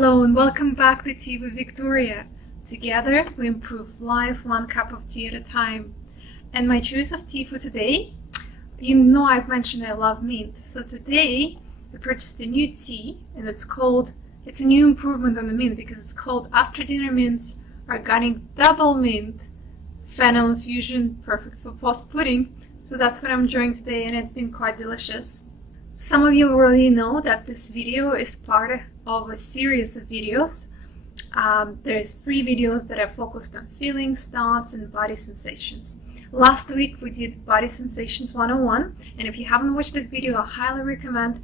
Hello and welcome back to Tea with Victoria. Together we improve life one cup of tea at a time. And my choice of tea for today, you know I've mentioned I love mint. So today I purchased a new tea and it's a new improvement on the mint because it's called After Dinner Mints Organic Double Mint Fennel Infusion, perfect for post pudding. So that's what I'm enjoying today and it's been quite delicious. Some of you already know that this video is part of a series of videos. There's 3 videos that are focused on feelings, thoughts, and body sensations. Last week we did Body Sensations 101, and if you haven't watched that video, I highly recommend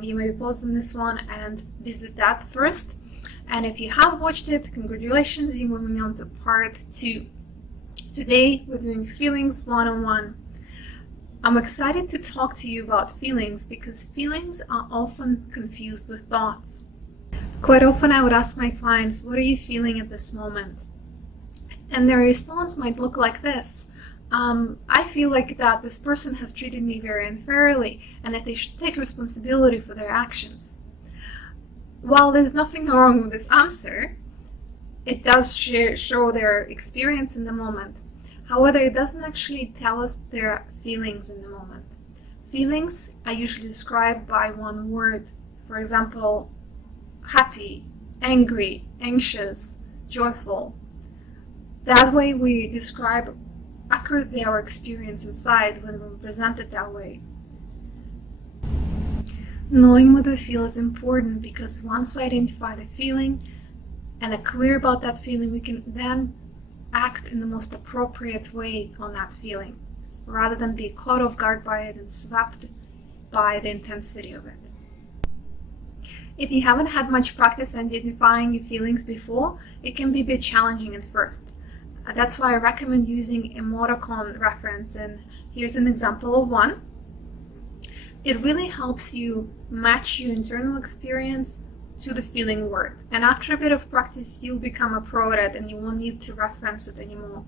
you maybe pause on this one and visit that first. And if you have watched it, congratulations, you're moving on to part 2. Today we're doing Feelings 101. I'm excited to talk to you about feelings because feelings are often confused with thoughts. Quite often I would ask my clients, what are you feeling at this moment? And their response might look like this. I feel like that this person has treated me very unfairly and that they should take responsibility for their actions. While there's nothing wrong with this answer, it does show their experience in the moment. However, it doesn't actually tell us their feelings in the moment. Feelings are usually described by one word. For example, happy, angry, anxious, joyful. That way we describe accurately our experience inside when we present it that way. Knowing what we feel is important because once we identify the feeling and are clear about that feeling, we can then act in the most appropriate way on that feeling, rather than be caught off guard by it and swept by the intensity of it. If you haven't had much practice identifying your feelings before, it can be a bit challenging at first. That's why I recommend using emoticon reference, and here's an example of one. It really helps you match your internal experience to the feeling word, and after a bit of practice you'll become a pro at it and you won't need to reference it anymore.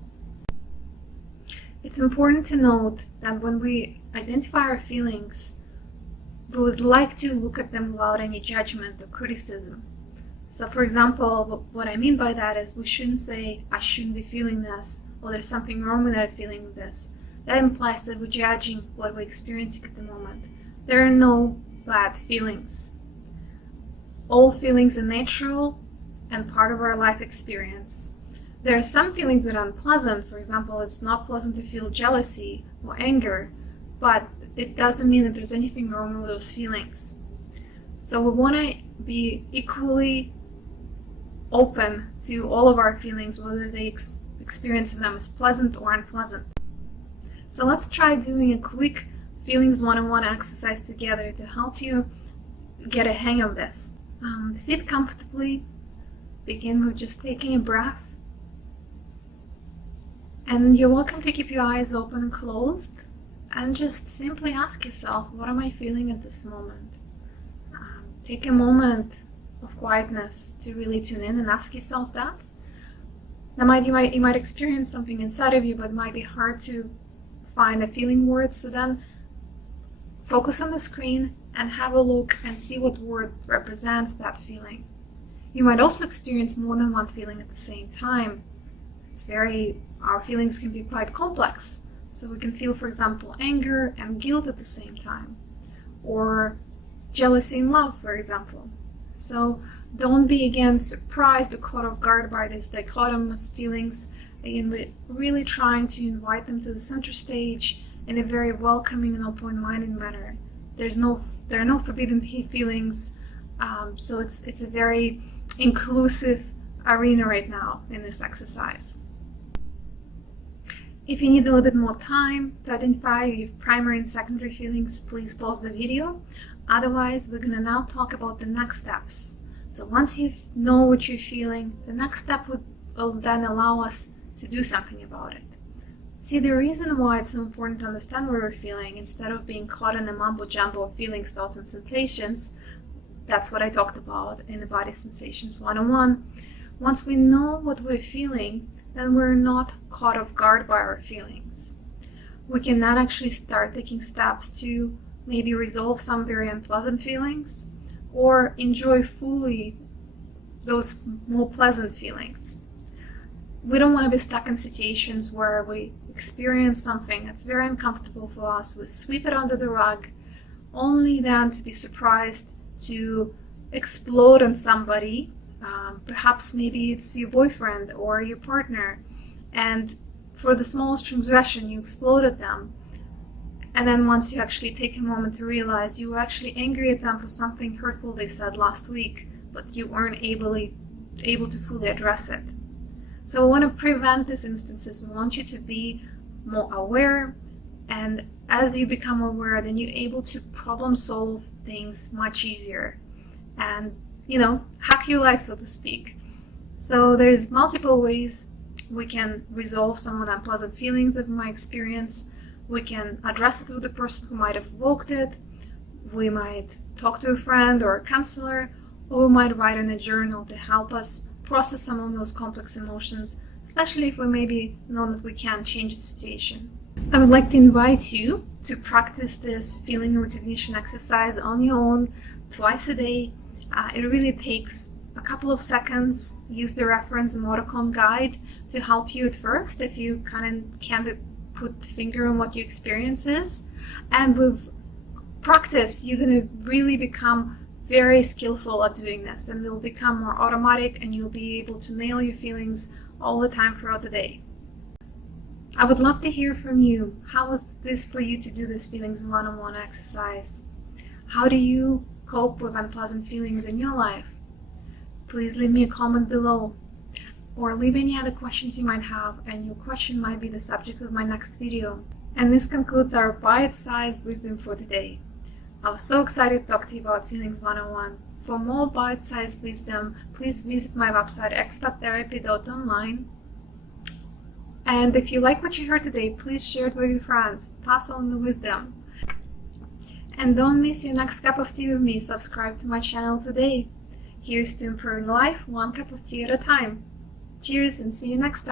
It's important to note that when we identify our feelings, we would like to look at them without any judgment or criticism. So for example, what I mean by that is we shouldn't say, I shouldn't be feeling this, or there's something wrong with that feeling with this. That implies that we're judging what we're experiencing at the moment. There are no bad feelings. All feelings are natural and part of our life experience. There are some feelings that are unpleasant. For example, it's not pleasant to feel jealousy or anger, but it doesn't mean that there's anything wrong with those feelings. So we want to be equally open to all of our feelings, whether the experience of them is pleasant or unpleasant. So let's try doing a quick Feelings 101 exercise together to help you get a hang of this. Sit comfortably. Begin with just taking a breath. And you're welcome to keep your eyes open and closed and just simply ask yourself, what am I feeling at this moment? Take a moment of quietness to really tune in and ask yourself that. You might experience something inside of you, but it might be hard to find the feeling words. So then focus on the screen and have a look and see what word represents that feeling. You might also experience more than one feeling at the same time. Our feelings can be quite complex. So we can feel, for example, anger and guilt at the same time, or jealousy and love, for example. So don't be again surprised or caught off guard by these dichotomous feelings. Again, we're really trying to invite them to the center stage in a very welcoming and open-minded manner. There are no forbidden feelings, so it's a very inclusive arena right now in this exercise. If you need a little bit more time to identify your primary and secondary feelings, please pause the video. Otherwise, we're going to now talk about the next steps. So once you know what you're feeling, the next step will then allow us to do something about it. See, the reason why it's so important to understand what we're feeling instead of being caught in a mumbo-jumbo of feelings, thoughts, and sensations, that's what I talked about in the Body Sensations 101. Once we know what we're feeling, then we're not caught off guard by our feelings. We can then actually start taking steps to maybe resolve some very unpleasant feelings or enjoy fully those more pleasant feelings. We don't want to be stuck in situations where we experience something that's very uncomfortable for us, we sweep it under the rug, only then to be surprised to explode on somebody. Perhaps maybe it's your boyfriend or your partner, and for the smallest transgression you explode at them. And then once you actually take a moment to realize you were actually angry at them for something hurtful they said last week, but you weren't able to fully address it. So we want to prevent these instances. We want you to be more aware, and as you become aware, then you're able to problem solve things much easier and, hack your life, so to speak. So there's multiple ways we can resolve some of the unpleasant feelings of my experience. We can address it with the person who might have evoked it. We might talk to a friend or a counselor, or we might write in a journal to help us process some of those complex emotions, especially if we maybe know that we can't change the situation. I would like to invite you to practice this feeling recognition exercise on your own twice a day. It really takes a couple of seconds. Use the reference emoticon guide to help you at first if you can't put the finger on what your experience is. And with practice, you're going to really become very skillful at doing this, and it will become more automatic, and you'll be able to nail your feelings all the time throughout the day. I would love to hear from you. How was this for you to do this feelings one-on-one exercise? How do you cope with unpleasant feelings in your life? Please leave me a comment below, or leave any other questions you might have, and your question might be the subject of my next video. And this concludes our bite-sized wisdom for today. I was so excited to talk to you about Feelings 101. For more bite-sized wisdom, please visit my website expattherapy.online. And if you like what you heard today, please share it with your friends. Pass on the wisdom. And don't miss your next cup of tea with me. Subscribe to my channel today. Here's to improving life, one cup of tea at a time. Cheers, and see you next time.